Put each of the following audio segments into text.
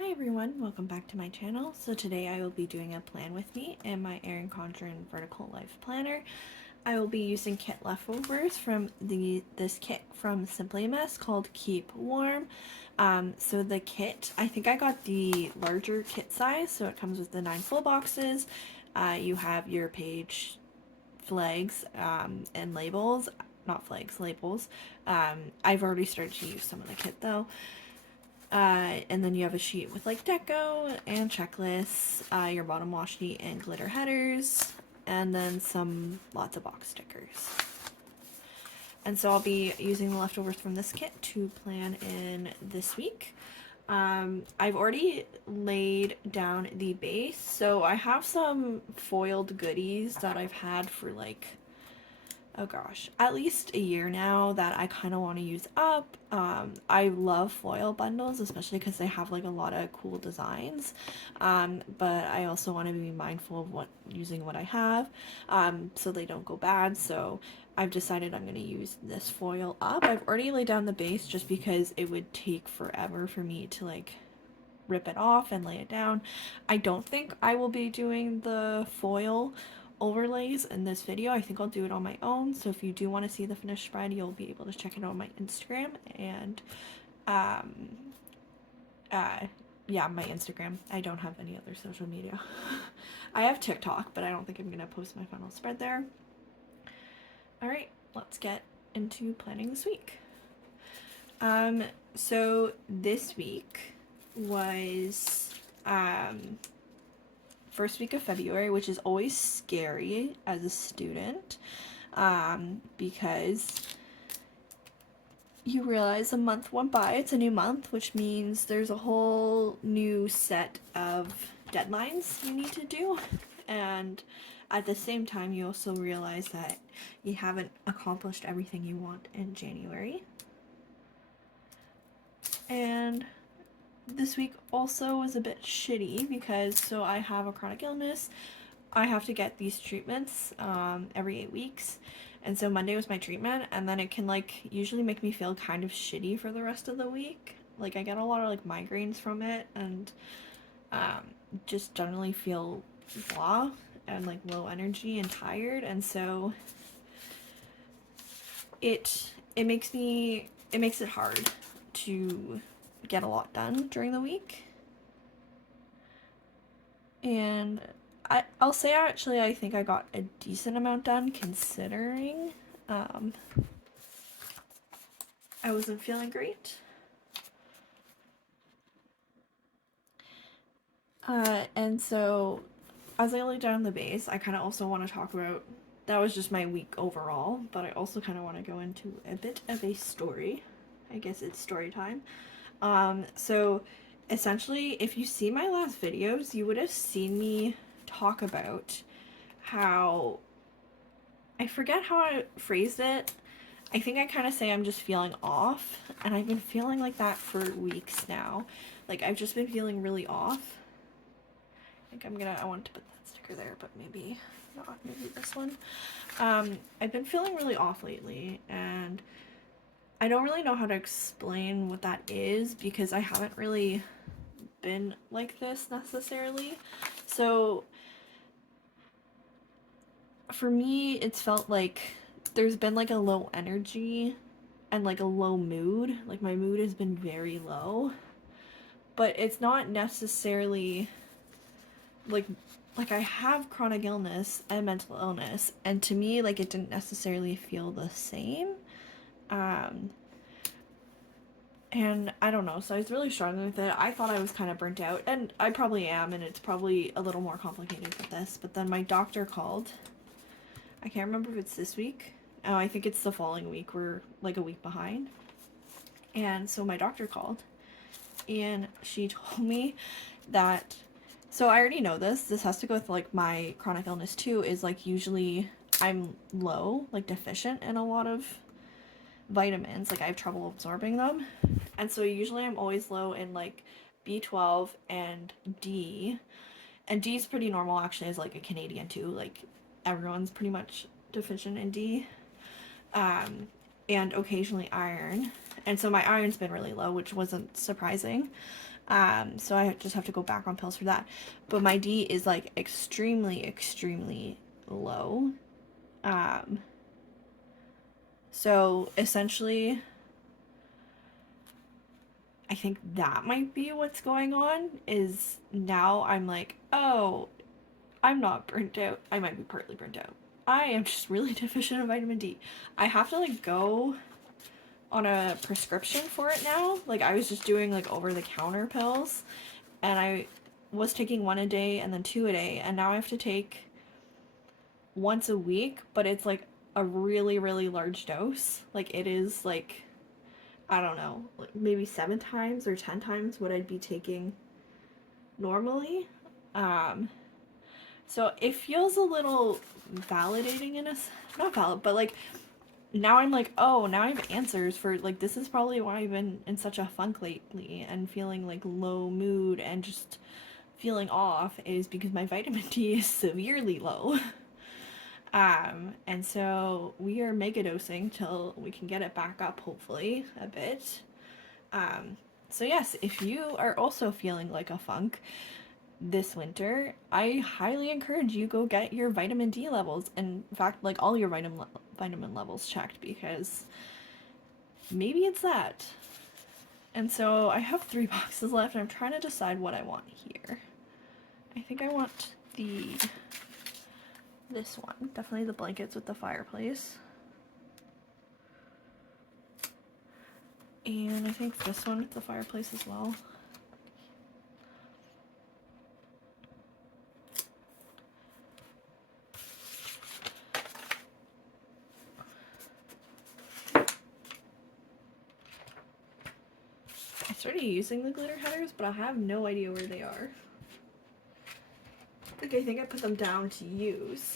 Hi everyone, welcome back to my channel. So today I will be doing a plan with me in my Erin Condren Vertical Life Planner. I will be using kit leftovers from this kit from Simply a Mess called Keep Warm. So the kit, I think I got the larger kit size, so it comes with the 9 full boxes. You have your page flags and labels, not flags, labels. I've already started to use some of the kit though. And then you have a sheet with like deco and checklists, your bottom washi and glitter headers, and then lots of box stickers. And so I'll be using the leftovers from this kit to plan in this week. I've already laid down the base, so I have some foiled goodies that I've had for like, oh gosh, at least a year now that I kind of want to use up. I love foil bundles, especially because they have like a lot of cool designs. But I also want to be mindful of using what I have, so they don't go bad. So I've decided I'm going to use this foil up. I've already laid down the base just because it would take forever for me to like rip it off and lay it down. I don't think I will be doing the foil overlays in this video. I think I'll do it on my own. So if you do want to see the finished spread, you'll be able to check it out on my Instagram and um yeah, my Instagram. I don't have any other social media. I have TikTok, but I don't think I'm gonna post my final spread there. All right, let's get into planning this week. So this week was first week of February, which is always scary as a student, because you realize a month went by, it's a new month, which means there's a whole new set of deadlines you need to do, and at the same time you also realize that you haven't accomplished everything you want in January. And this week also was a bit shitty because so I have a chronic illness. I have to get these treatments every 8 weeks, and so Monday was my treatment, and then it can like usually make me feel kind of shitty for the rest of the week. Like I get a lot of like migraines from it, and just generally feel blah and like low energy and tired, and so it makes it hard to get a lot done during the week. And I'll say actually I think I got a decent amount done considering I wasn't feeling great. And so as I lay down the base, I kind of also want to talk about, that was just my week overall, but I also kind of want to go into a bit of a story. I guess it's story time. So essentially, if you see my last videos, you would have seen me talk about how, I forget how I phrased it. I think I kind of say I'm just feeling off, and I've been feeling like that for weeks now. Like, I've just been feeling really off. I think I want to put that sticker there, but maybe not, maybe this one. I've been feeling really off lately, and I don't really know how to explain what that is because I haven't really been like this necessarily. So for me, it's felt like there's been like a low energy and like a low mood. Like my mood has been very low, but it's not necessarily like I have chronic illness and mental illness, and to me like it didn't necessarily feel the same. And I don't know, so I was really struggling with it. I thought I was kind of burnt out, and I probably am, and it's probably a little more complicated with this. But then my doctor called. I can't remember if it's this week. Oh, I think it's the following week. We're like a week behind. And so my doctor called, and she told me that, so I already know this. This has to go with like my chronic illness too, is like usually I'm low, like deficient in a lot of vitamins. Like I have trouble absorbing them. And so usually I'm always low in like B12 and D. And D is pretty normal actually as like a Canadian too. Like everyone's pretty much deficient in D. And occasionally iron. And so my iron's been really low, which wasn't surprising. So I just have to go back on pills for that. But my D is like extremely, extremely low. Um, so essentially, I think that might be what's going on, is now I'm like, oh, I'm not burnt out. I might be partly burnt out. I am just really deficient in vitamin D. I have to like go on a prescription for it now. Like I was just doing like over the counter pills, and I was taking 1 a day and then 2 a day, and now I have to take once a week, but it's like a really, really large dose. Like it is like, I don't know, like maybe 7 times or 10 times what I'd be taking normally. So it feels a little validating in a, not valid, but like now I'm like, oh, now I have answers for like, this is probably why I've been in such a funk lately and feeling like low mood and just feeling off, is because my vitamin D is severely low. And so we are mega dosing till we can get it back up, hopefully, a bit. So yes, if you are also feeling like a funk this winter, I highly encourage you go get your vitamin D levels, and in fact, like all your vitamin levels checked, because maybe it's that. And so I have 3 boxes left, and I'm trying to decide what I want here. I think I want this one. Definitely the blankets with the fireplace. And I think this one with the fireplace as well. I started using the glitter headers, but I have no idea where they are. Like, I think I put them down to use.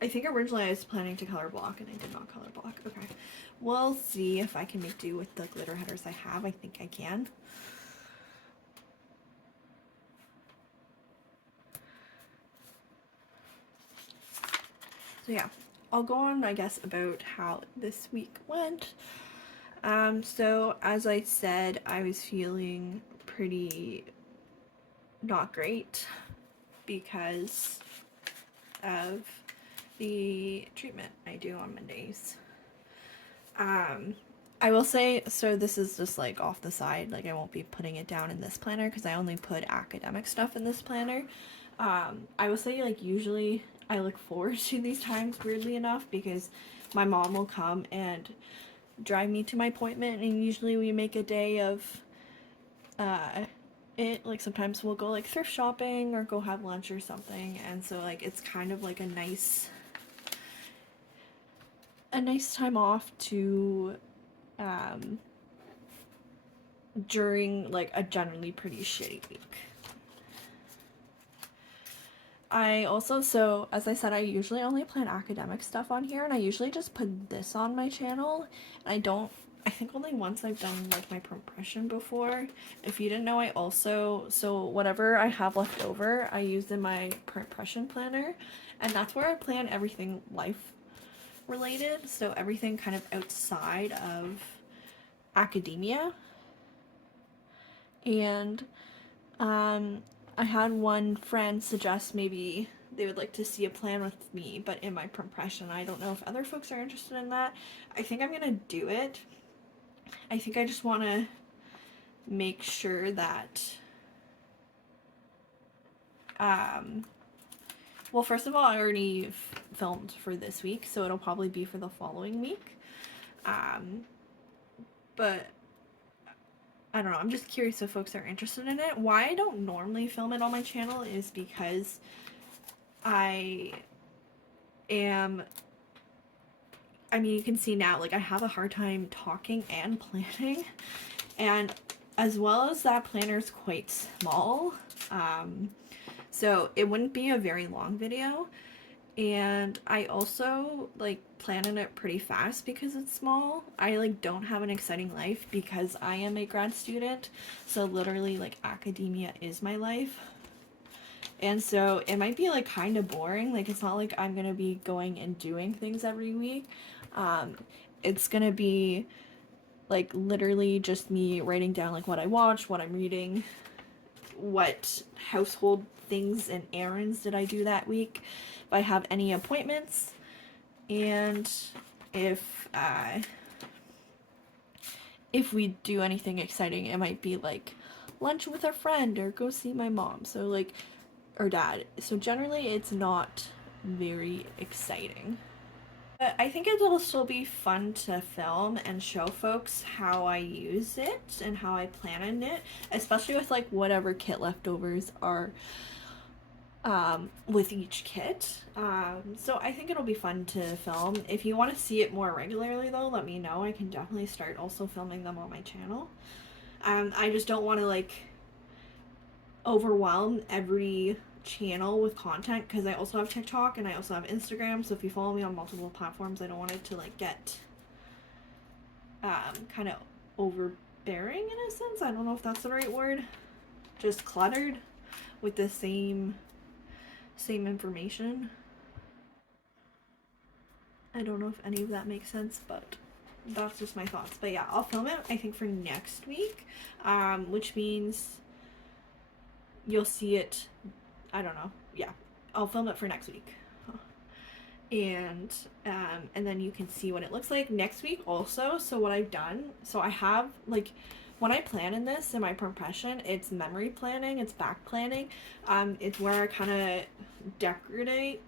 I think originally I was planning to color block, and I did not color block. Okay. We'll see if I can make do with the glitter headers I have. I think I can. So yeah, I'll go on, I guess, about how this week went. So as I said, I was feeling pretty not great because of the treatment I do on Mondays. I will say, so this is just like off the side, like I won't be putting it down in this planner because I only put academic stuff in this planner. I will say, like, usually I look forward to these times, weirdly enough, because my mom will come and drive me to my appointment, and usually we make a day of it. Like sometimes we'll go like thrift shopping or go have lunch or something, and so like it's kind of like a nice time off to during like a generally pretty shitty week. I also, so as I said, I usually only plan academic stuff on here, and I usually just put this on my channel, and I think only once I've done like my compression before. If you didn't know, I also, so whatever I have left over, I use in my compression planner, and that's where I plan everything life related, so everything kind of outside of academia. And I had one friend suggest maybe they would like to see a plan with me, but in my compression. I don't know if other folks are interested in that. I think I'm gonna do it. I think I just want to make sure that well, first of all, I already filmed for this week, so it'll probably be for the following week. But I don't know, I'm just curious if folks are interested in it. Why I don't normally film it on my channel is because I mean, you can see now, like, I have a hard time talking and planning, and as well as that planner's quite small, so it wouldn't be a very long video, and I also, like, plan in it pretty fast because it's small. I, like, don't have an exciting life because I am a grad student, so literally, like, academia is my life. And so it might be, like, kind of boring. Like, it's not like I'm gonna be going and doing things every week. It's gonna be, like literally just me writing down like what I watched, what I'm reading, what household things and errands did I do that week, if I have any appointments, and if we do anything exciting. It might be like lunch with a friend or go see my mom, so like, or dad. So generally it's not very exciting. But I think it'll still be fun to film and show folks how I use it and how I plan on it, especially with like whatever kit leftovers are with each kit. So I think it'll be fun to film. If you want to see it more regularly though, let me know. I can definitely start also filming them on my channel. I just don't want to like overwhelm every channel with content, because I also have TikTok and I also have Instagram, so if you follow me on multiple platforms, I don't want it to like get kind of overbearing in a sense. I don't know if that's the right word. Just cluttered with the same information. I don't know if any of that makes sense, but that's just my thoughts. But yeah, I'll film it I think for next week, which means you'll see it, I don't know, yeah, I'll film it for next week. And then you can see what it looks like next week also. So what I've done, so I have like, when I plan in this in my profession, it's memory planning, it's back planning. It's where I kind of decorate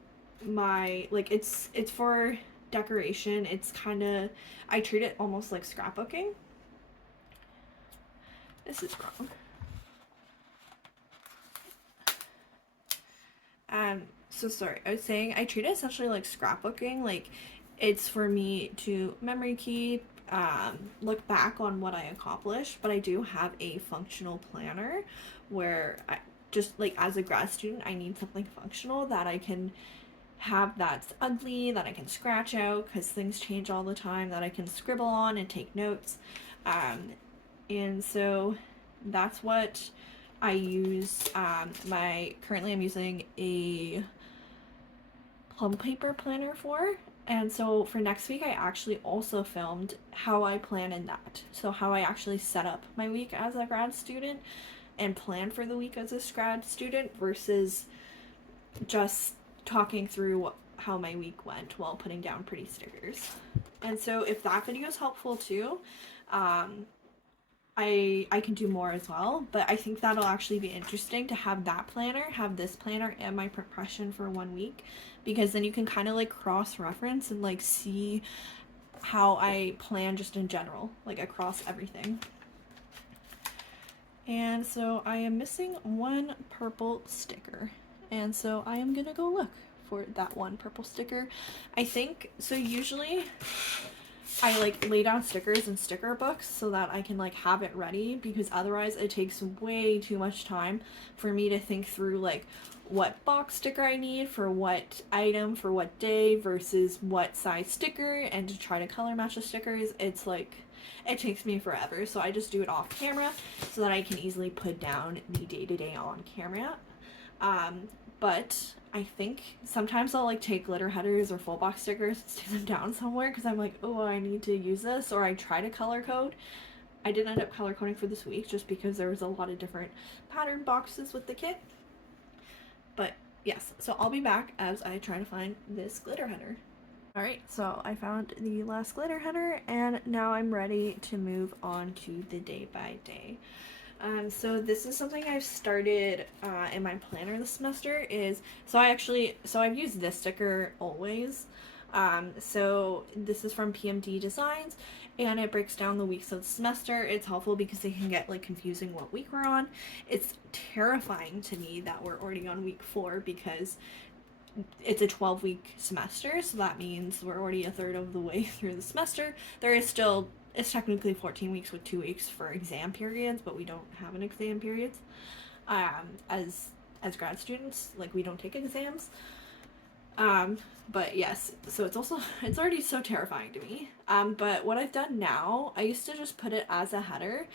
my, like, it's for decoration. It's kind of, I treat it almost like scrapbooking. This is wrong. So sorry, I was saying I treat it essentially like scrapbooking. Like, it's for me to memory keep, look back on what I accomplished, but I do have a functional planner where I just, like, as a grad student, I need something functional that I can have that's ugly, that I can scratch out because things change all the time, that I can scribble on and take notes. And so that's what I use. Currently I'm using a plum paper planner for. And so for next week, I actually also filmed how I plan in that. So how I actually set up my week as a grad student and plan for the week as a grad student versus just talking through how my week went while putting down pretty stickers. And so if that video is helpful too, I can do more as well, but I think that'll actually be interesting to have that planner, have this planner and my progression for 1 week, because then you can kind of like cross-reference and like see how I plan just in general, like across everything. And so I am missing one purple sticker, and so I am gonna go look for that one purple sticker. I think, so usually I like lay down stickers in sticker books so that I can like have it ready, because otherwise it takes way too much time for me to think through like what box sticker I need for what item for what day versus what size sticker, and to try to color match the stickers. It's like, it takes me forever, so I just do it off camera so that I can easily put down the day-to-day on camera. But I think sometimes I'll like take glitter headers or full box stickers and stick them down somewhere because I'm like, oh, I need to use this, or I try to color code. I didn't end up color coding for this week just because there was a lot of different pattern boxes with the kit. But yes, so I'll be back as I try to find this glitter header. Alright, so I found the last glitter header, and now I'm ready to move on to the day by day. So this is something I've started in my planner this semester. I've used this sticker always. So this is from PMD Designs, and it breaks down the weeks of the semester. It's helpful because it can get like confusing what week we're on. It's terrifying to me that we're already on week 4 because it's a 12-week semester, so that means we're already a third of the way through the semester. It's technically 14 weeks with 2 weeks for exam periods, but we don't have an exam periods. As grad students, like, we don't take exams. But yes, so it's already so terrifying to me. But what I've done now, I used to just put it as a header,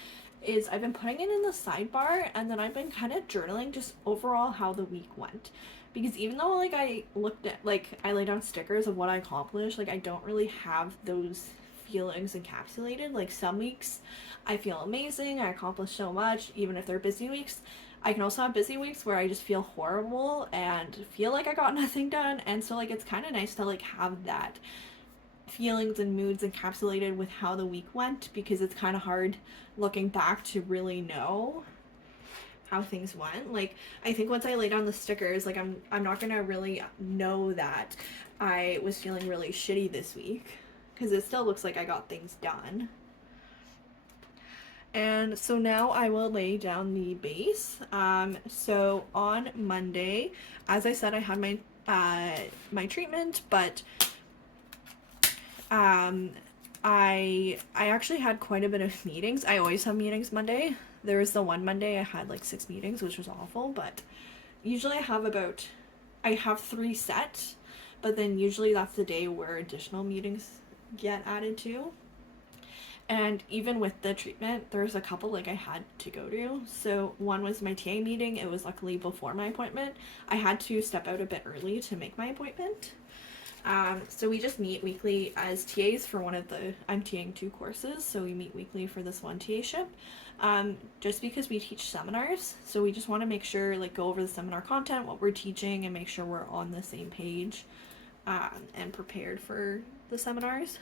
is I've been putting it in the sidebar, and then I've been kind of journaling just overall how the week went. Because even though, like, I laid down stickers of what I accomplished, like, I don't really have those feelings encapsulated. Like some weeks I feel amazing, I accomplish so much, even if they're busy weeks. I can also have busy weeks where I just feel horrible and feel like I got nothing done. And so like it's kind of nice to like have that feelings and moods encapsulated with how the week went, because it's kind of hard looking back to really know how things went. Like I think once I lay down the stickers, like I'm not gonna really know that I was feeling really shitty this week, because it still looks like I got things done. And so now I will lay down the base. So on Monday, as I said, I had my treatment, but I actually had quite a bit of meetings. I always have meetings Monday. There was the one Monday I had like 6 meetings, which was awful, but usually I have 3 set, but then usually that's the day where additional meetings get added to. And even with the treatment, there's a couple like I had to go to. So one was my TA meeting. It was luckily before my appointment. I had to step out a bit early to make my appointment. So we just meet weekly as TAs for I'm TAing 2 courses, so we meet weekly for this one TA-ship. Just because we teach seminars, so we just want to make sure, like, go over the seminar content, what we're teaching, and make sure we're on the same page, and prepared for the seminars.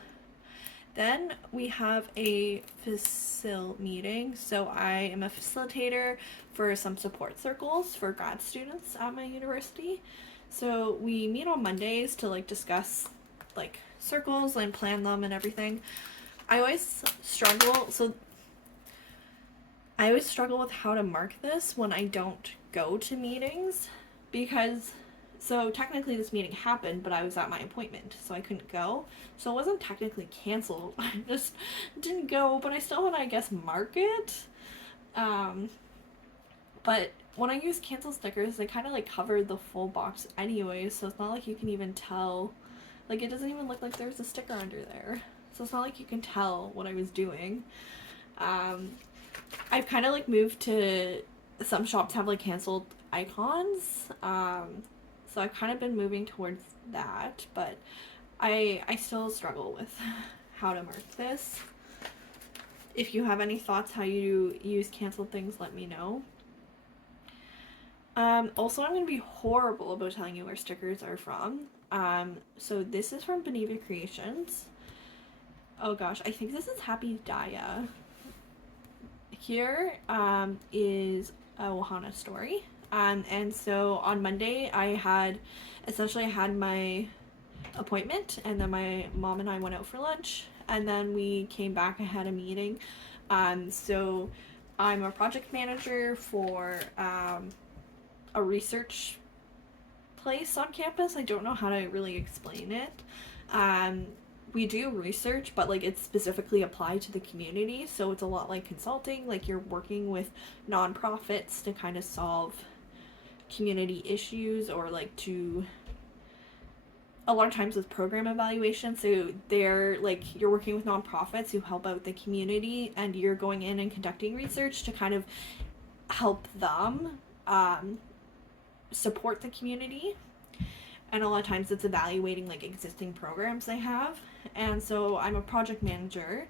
Then we have a facil meeting. So I am a facilitator for some support circles for grad students at my university. So we meet on Mondays to like discuss like circles and plan them and everything. I always struggle with how to mark this when I don't go to meetings, because so technically this meeting happened, but I was at my appointment, so I couldn't go. So it wasn't technically canceled. I just didn't go, but I still want to, I guess, mark it. But when I use cancel stickers, they kind of like cover the full box anyway, so it's not like you can even tell. Like it doesn't even look like there's a sticker under there. So it's not like you can tell what I was doing. I've kind of like moved to, some shops have like canceled icons. So I've kind of been moving towards that, but I still struggle with how to mark this. If you have any thoughts how you use canceled things, let me know. Also, I'm going to be horrible about telling you where stickers are from. So this is from Beneva Creations. Oh gosh, I think this is Happy Daya. Here is a Ohana story. And so on Monday I had my appointment, and then my mom and I went out for lunch, and then we came back. I had a meeting. So I'm a project manager for a research place on campus. I don't know how to really explain it. We do research, but like it's specifically applied to the community, so it's a lot like consulting. Like you're working with nonprofits to kind of solve community issues, or like to a lot of times with program evaluation. So they're like, you're working with nonprofits who help out the community, and you're going in and conducting research to kind of help them support the community. And a lot of times it's evaluating like existing programs they have. And so I'm a project manager,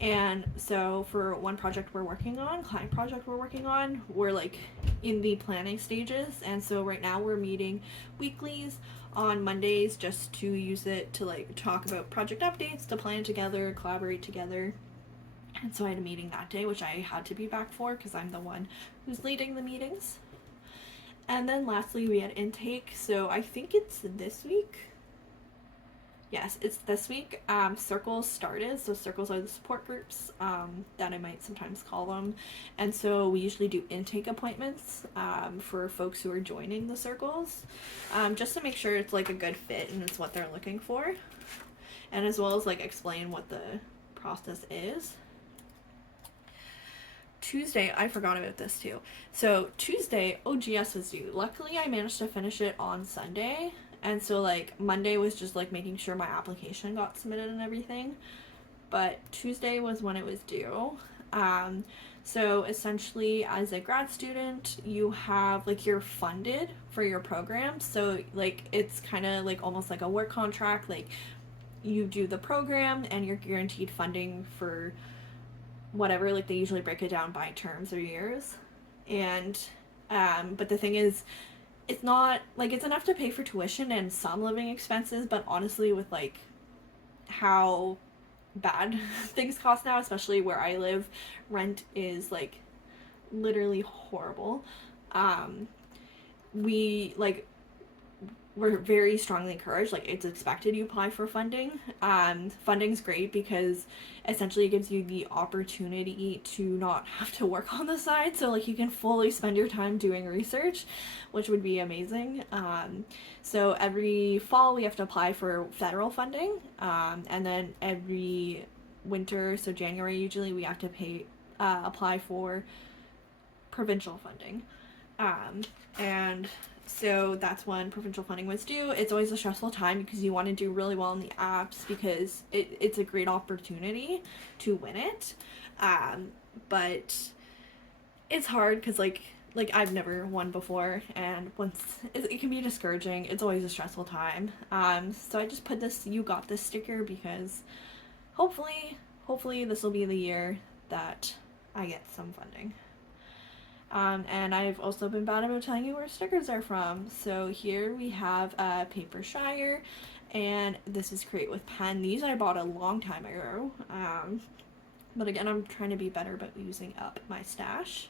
and so for one project client project we're working on, we're like in the planning stages. And so right now we're meeting weeklies on Mondays just to use it to like talk about project updates, to plan together, collaborate together. And so I had a meeting that day, which I had to be back for because I'm the one who's leading the meetings. And then lastly, we had intake. So I think it's this week. Yes, it's this week. Circles started. So circles are the support groups that I might sometimes call them. And so we usually do intake appointments for folks who are joining the circles, just to make sure it's like a good fit and it's what they're looking for. And as well as like explain what the process is. Tuesday, I forgot about this too. So Tuesday, OGS was due. Luckily, I managed to finish it on Sunday. And so like Monday was just like making sure my application got submitted and everything. But Tuesday was when it was due. So essentially as a grad student, you have like, you're funded for your program. So like it's kind of like almost like a work contract. Like you do the program and you're guaranteed funding for whatever, like they usually break it down by terms or years. And but the thing is, it's not like it's enough to pay for tuition and some living expenses, but honestly with like how bad things cost now, especially where I live, rent is like literally horrible. We like we're very strongly encouraged, like it's expected you apply for funding. Funding's great because essentially it gives you the opportunity to not have to work on the side, so like you can fully spend your time doing research, which would be amazing. So every fall we have to apply for federal funding, and then every winter, so January usually, we have to apply for provincial funding. And so that's when provincial funding was due. It's always a stressful time because you want to do really well in the apps because it's a great opportunity to win it. But it's hard because like I've never won before, and once it can be discouraging. It's always a stressful time. So I just put this "You got this" sticker because hopefully this will be the year that I get some funding. And I've also been bad about telling you where stickers are from. So here we have Paper Shire, and this is Create with Pen. These I bought a long time ago. But again, I'm trying to be better about using up my stash.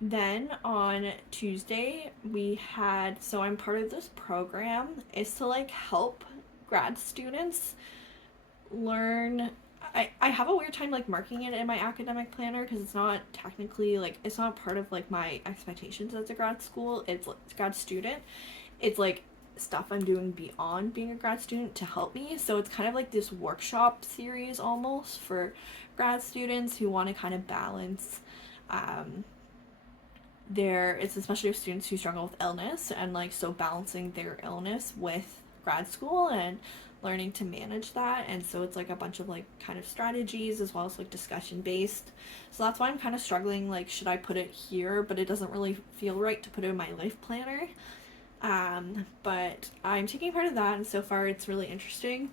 Then on Tuesday we had, so I'm part of this program, is to like help grad students learn. I have a weird time like marking it in my academic planner because it's not technically like it's not part of like my expectations as a grad school. It's grad student. It's like stuff I'm doing beyond being a grad student to help me. So it's kind of like this workshop series almost for grad students who want to kind of balance it's especially of students who struggle with illness, and like so balancing their illness with grad school and learning to manage that. And so it's like a bunch of like kind of strategies as well as like discussion based. So that's why I'm kind of struggling, like should I put it here, but it doesn't really feel right to put it in my life planner. But I'm taking part of that, and so far it's really interesting.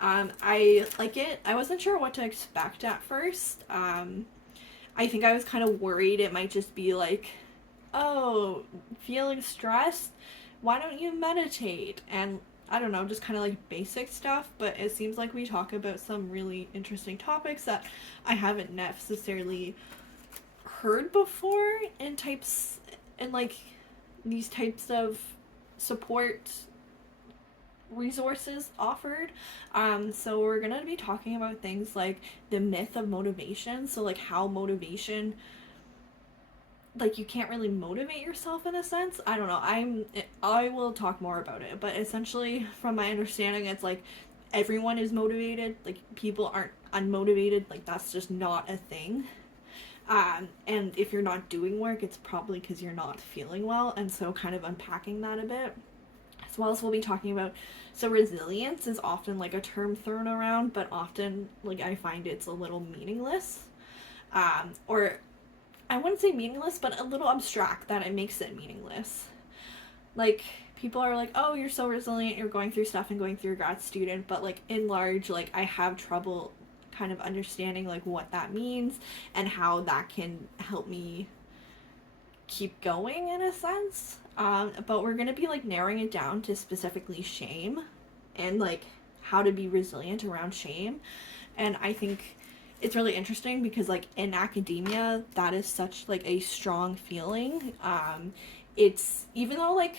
I like it. I wasn't sure what to expect at first. I think I was kind of worried it might just be like, oh, feeling stressed? Why don't you meditate? And I don't know, just kind of like basic stuff, but it seems like we talk about some really interesting topics that I haven't necessarily heard before in like these types of support resources offered. So we're gonna be talking about things like the myth of motivation, so like how motivation, like you can't really motivate yourself in a sense. I don't know. I will talk more about it, but essentially from my understanding it's like everyone is motivated, like people aren't unmotivated, like that's just not a thing. And if you're not doing work, it's probably because you're not feeling well, and so kind of unpacking that a bit. As well as we'll be talking about, so resilience is often like a term thrown around, but often like I find it's a little meaningless. Or I wouldn't say meaningless, but a little abstract that it makes it meaningless. Like people are like, oh, you're so resilient, you're going through stuff and going through grad student, but like in large, like I have trouble kind of understanding like what that means and how that can help me keep going in a sense. But we're gonna be like narrowing it down to specifically shame and like how to be resilient around shame. And I think it's really interesting because like in academia that is such like a strong feeling. It's, even though like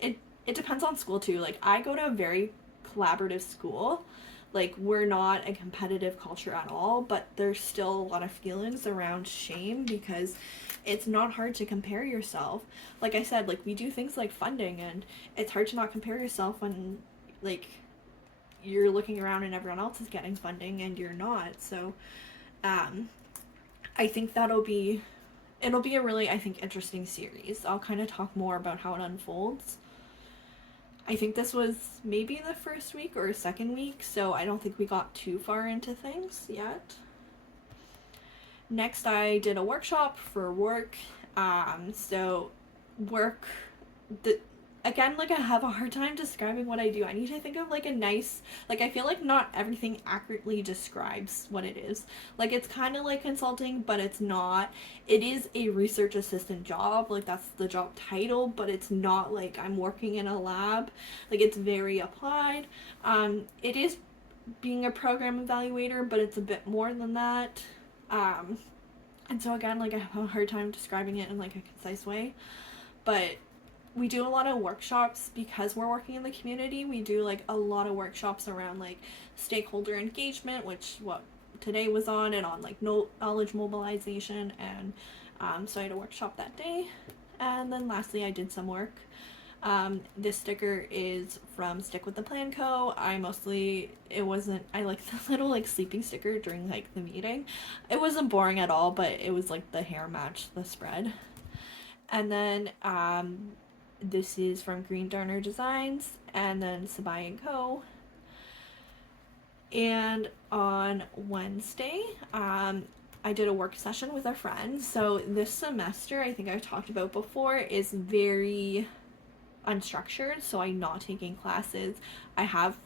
it depends on school too. Like I go to a very collaborative school, like we're not a competitive culture at all, but there's still a lot of feelings around shame because it's not hard to compare yourself. Like I said, like we do things like funding, and it's hard to not compare yourself when like you're looking around and everyone else is getting funding and you're not. So I think it'll be a really, I think, interesting series. I'll kind of talk more about how it unfolds. I think this was maybe the first week or second week, so I don't think we got too far into things yet. Next, I did a workshop for work. So work, again, like I have a hard time describing what I do. I need to think of like a nice, like I feel like not everything accurately describes what it is. Like it's kind of like consulting, but it's not. It is a research assistant job, like that's the job title, but it's not like I'm working in a lab. Like it's very applied. It is being a program evaluator, but it's a bit more than that. And so again, like I have a hard time describing it in like a concise way, but we do a lot of workshops because we're working in the community. We do like a lot of workshops around like stakeholder engagement, which what today was on, and on like knowledge mobilization, and so I had a workshop that day. And then lastly, I did some work. This sticker is from Stick with the Plan Co. I like the little like sleeping sticker during like the meeting. It wasn't boring at all, but it was like the hair matched the spread. And then this is from Green Darner Designs, and then Sabai & Co. And on Wednesday, I did a work session with a friend. So this semester, I think I've talked about before, is very unstructured, so I'm not taking classes. I have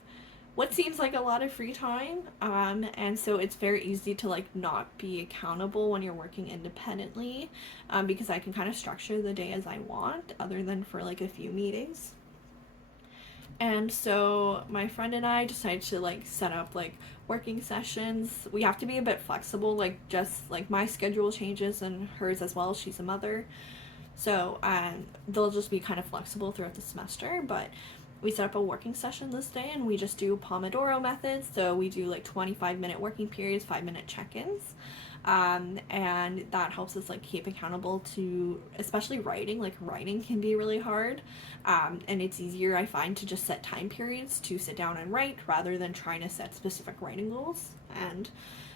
what seems like a lot of free time, and so it's very easy to like not be accountable when you're working independently, because I can kind of structure the day as I want, other than for like a few meetings. And so my friend and I decided to like set up like working sessions. We have to be a bit flexible, like just like my schedule changes and hers as well. She's a mother, so they'll just be kind of flexible throughout the semester. But we set up a working session this day, and we just do Pomodoro methods. So we do like 25-minute working periods, 5-minute check-ins, and that helps us like keep accountable to, especially writing. Like writing can be really hard, and it's easier, I find, to just set time periods to sit down and write rather than trying to set specific writing goals. And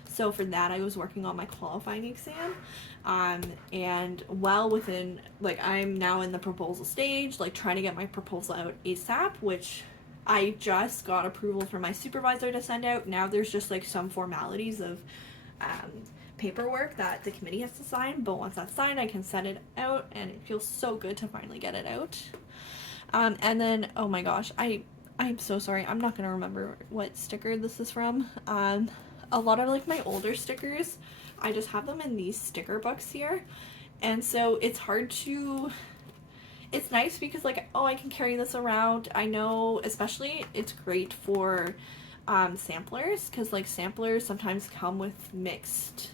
so for that, I was working on my qualifying exam, and well within, like, I'm now in the proposal stage, like trying to get my proposal out ASAP, which I just got approval from my supervisor to send out. Now there's just like some formalities of paperwork that the committee has to sign, but once that's signed, I can send it out, and it feels so good to finally get it out. And then, oh my gosh, I'm so sorry, I'm not gonna remember what sticker this is from. A lot of like my older stickers, I just have them in these sticker books here, and so it's hard to, it's nice because like, oh, I can carry this around. I know especially it's great for samplers, because like samplers sometimes come with mixed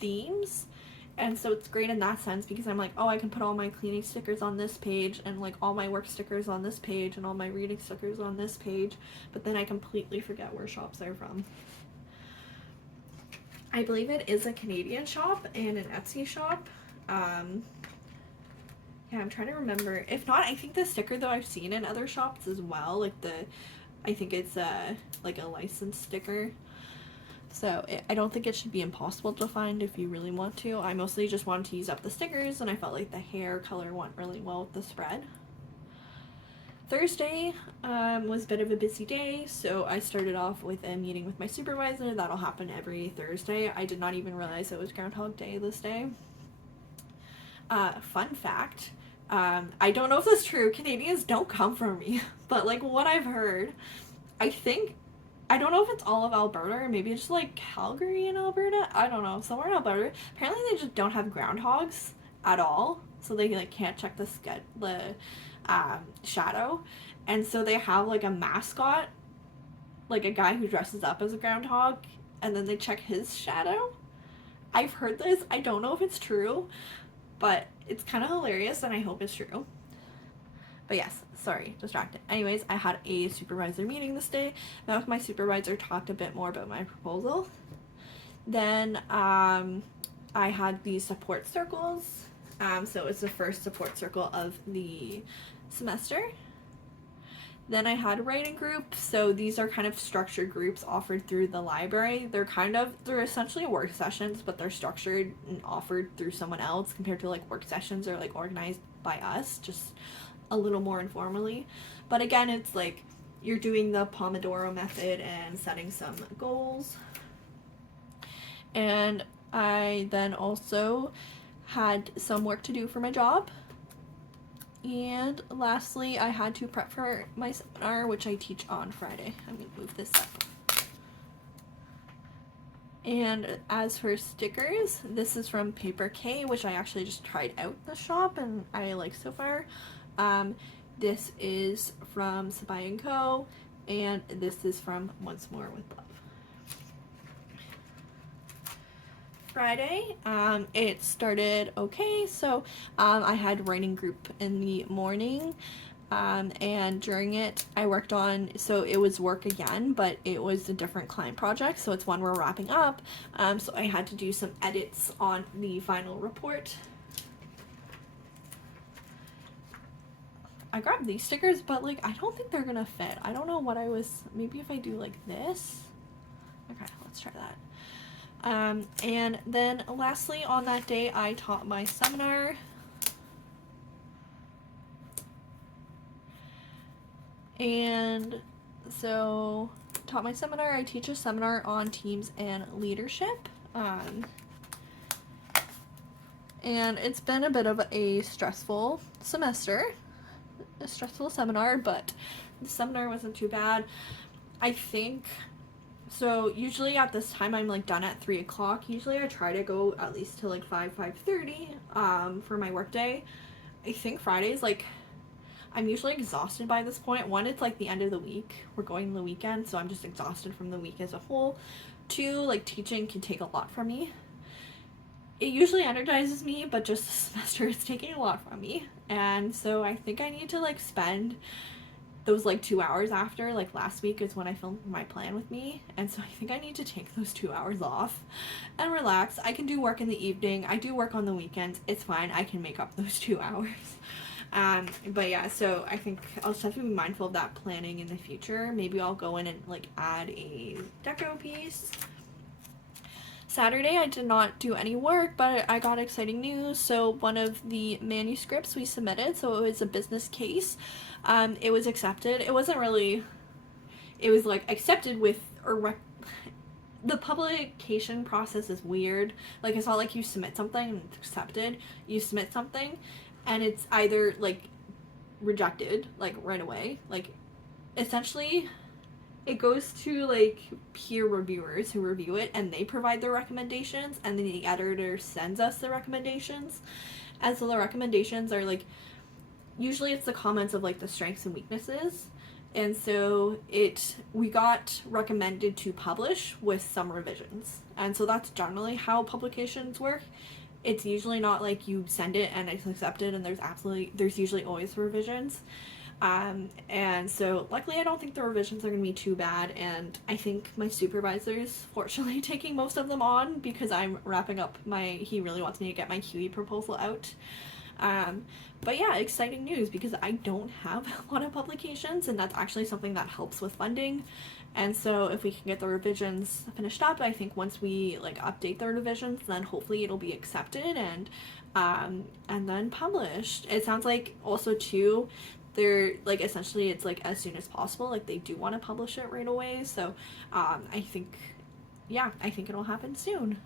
themes, and so it's great in that sense because I'm like, oh, I can put all my cleaning stickers on this page, and like all my work stickers on this page, and all my reading stickers on this page, but then I completely forget where shops are from. I believe it is a Canadian shop and an Etsy shop. Yeah, I'm trying to remember. If not, I think the sticker though I've seen in other shops as well. Like I think it's like a licensed sticker. So I don't think it should be impossible to find if you really want to. I mostly just wanted to use up the stickers, and I felt like the hair color went really well with the spread. Thursday was a bit of a busy day, so I started off with a meeting with my supervisor. That'll happen every Thursday. I did not even realize it was Groundhog Day this day. Fun fact, I don't know if this is true, Canadians don't come for me, but like what I've heard, I don't know if it's all of Alberta, or maybe it's just like Calgary in Alberta, I don't know, somewhere in Alberta, apparently they just don't have groundhogs at all, so they like can't check the shadow, and so they have like a mascot, like a guy who dresses up as a groundhog, and then they check his shadow. I've heard this, I don't know if it's true, but it's kind of hilarious, and I hope it's true. But yes, sorry, distracted. Anyways, I had a supervisor meeting this day. Met with my supervisor, talked a bit more about my proposal. Then I had these support circles. So it's the first support circle of the semester. Then I had a writing group. So these are kind of structured groups offered through the library. They're essentially work sessions, but they're structured and offered through someone else, compared to like work sessions are like organized by us, just a little more informally. But again, it's like you're doing the Pomodoro method and setting some goals. And I then also had some work to do for my job. And lastly, I had to prep for my seminar, which I teach on Friday. I'm going to move this up. And as for stickers, this is from Paper K, which I actually just tried out the shop and I like so far. This is from Sabai & Co. And this is from Once More with Love. Friday, it started okay. So I had writing group in the morning. And during it I worked on, so it was work again, but it was a different client project, so it's one we're wrapping up. So I had to do some edits on the final report. I grabbed these stickers, but like I don't think they're gonna fit. I don't know what I was, maybe if I do like this. Okay, let's try that. And then lastly, on that day I taught my seminar. And so, taught my seminar. I teach a seminar on teams and leadership. And it's been a bit of a stressful semester, a stressful seminar, but the seminar wasn't too bad. I think, so usually at this time I'm like done at 3 o'clock. Usually I try to go at least to like 5:30 for my work day. I think Fridays, like, I'm usually exhausted by this point. One, it's like the end of the week. We're going the weekend, so I'm just exhausted from the week as a whole. Two, like teaching can take a lot from me. It usually energizes me, but just this semester it's taking a lot from me. And so I think I need to like spend those like 2 hours after, like last week is when I filmed my plan with me. And so I think I need to take those 2 hours off and relax. I can do work in the evening. I do work on the weekends. It's fine. I can make up those 2 hours. But yeah, so I think I'll just have to be mindful of that planning in the future. Maybe I'll go in and like add a deco piece. Saturday I did not do any work, but I got exciting news. So one of the manuscripts we submitted, so it was a business case, it was accepted. It wasn't really, it was like accepted with, the publication process is weird. Like, it's not like you submit something and it's accepted. You submit something and it's either like rejected like right away, like essentially it goes to like peer reviewers who review it and they provide their recommendations, and then the editor sends us the recommendations. And so the recommendations are like, usually it's the comments of like the strengths and weaknesses. And so we got recommended to publish with some revisions. And so that's generally how publications work. It's usually not like you send it and it's accepted and there's usually always revisions. And so luckily I don't think the revisions are going to be too bad, and I think my supervisor's fortunately taking most of them on because I'm wrapping up he really wants me to get my QE proposal out. But yeah, exciting news because I don't have a lot of publications, and that's actually something that helps with funding. And so if we can get the revisions finished up, I think once we like update the revisions, then hopefully it'll be accepted and then published. It sounds like also too, they're like essentially it's like as soon as possible, like they do want to publish it right away. So I think it'll happen soon.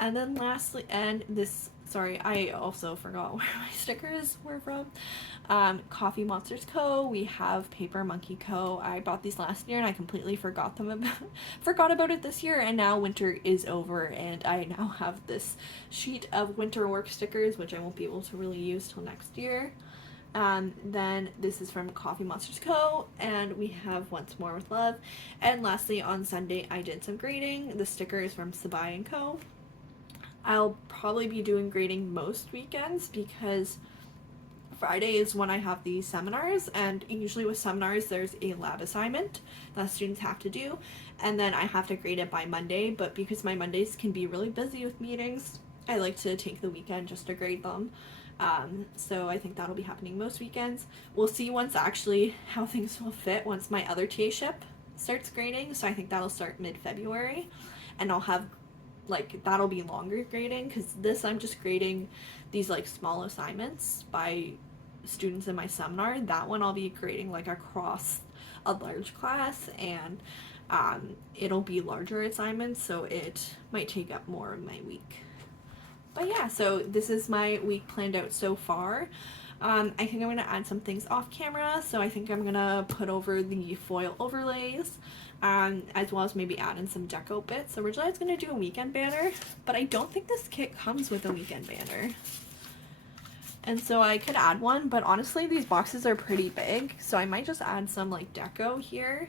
And then lastly, and this, sorry, I also forgot where my stickers were from. Coffee Monsters Co. We have Paper Monkey Co. I bought these last year and I completely forgot about it this year, and now winter is over and I now have this sheet of winter work stickers, which I won't be able to really use till next year. Then this is from Coffee Monsters Co. and we have Once More with Love. And lastly, on Sunday I did some grading. The sticker is from Sabai & Co. I'll probably be doing grading most weekends because Friday is when I have these seminars, and usually with seminars there's a lab assignment that students have to do, and then I have to grade it by Monday. But because my Mondays can be really busy with meetings, I like to take the weekend just to grade them. So I think that'll be happening most weekends. We'll see once actually how things will fit once my other TA ship starts grading, so I think that'll start mid-February, and I'll have like, that'll be longer grading, because this I'm just grading these like small assignments by students in my seminar. That one I'll be grading like across a large class, and it'll be larger assignments, so it might take up more of my week. But yeah, so this is my week planned out so far. I think I'm going to add some things off camera, so I think I'm going to put over the foil overlays, as well as maybe add in some deco bits. Originally I was going to do a weekend banner, but I don't think this kit comes with a weekend banner. And so I could add one, but honestly these boxes are pretty big, so I might just add some like deco here.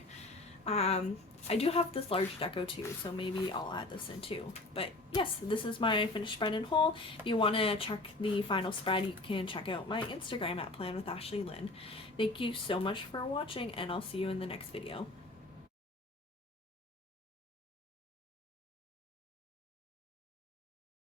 I do have this large deco too, so maybe I'll add this in too. But yes, this is my finished spread in whole. If you want to check the final spread, you can check out my Instagram at Plan with Ashley Lynn. Thank you so much for watching, and I'll see you in the next video.